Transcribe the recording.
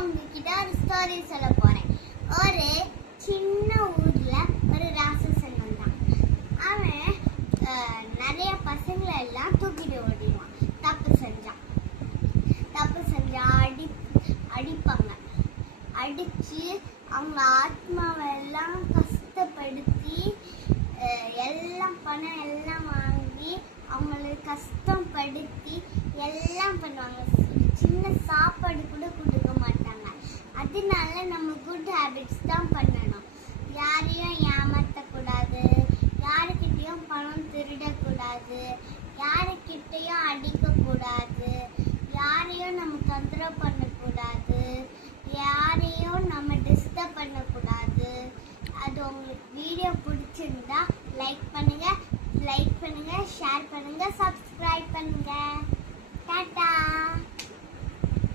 உங்ககிட்ட ஒரு ஸ்டோரி சொல்ல போறேன். ஒரு சின்ன ஊர்ல ஒரு ராட்சசன் வந்தான். அவன் நிறைய பசங்களை எல்லாம் தூக்கிட்டு ஓடிடுவான். தப்பு செஞ்சா அடிப்பாங்க. அடிச்சு அவங்க ஆத்மாவை எல்லாம் கஷ்டப்படுத்தி எல்லாம் பணம் எல்லாம் வாங்கி அவங்களுக்கு கஷ்டப்படுத்தி எல்லாம் பண்ணுவாங்க. சின்ன சாப்பாடு கூட கொடுக்க மாட்டாங்க. அதனால நம்ம குட் ஹேபிட்ஸ் தான் பண்ணணும். யாரையும் ஏமாற்றக்கூடாது, யாருக்கிட்டையும் பணம் திருடக்கூடாது, யாருக்கிட்டையும் அடிக்கக்கூடாது, யாரையும் நம்ம தொந்தரவு பண்ணக்கூடாது, யாரையும் நம்ம டிஸ்டர்ப் பண்ணக்கூடாது. அது உங்களுக்கு வீடியோ பிடிச்சிருந்தா லைக் பண்ணுங்க, ஷேர் பண்ணுங்க, சப்ஸ்கிரைப் பண்ணுங்க. டாடா.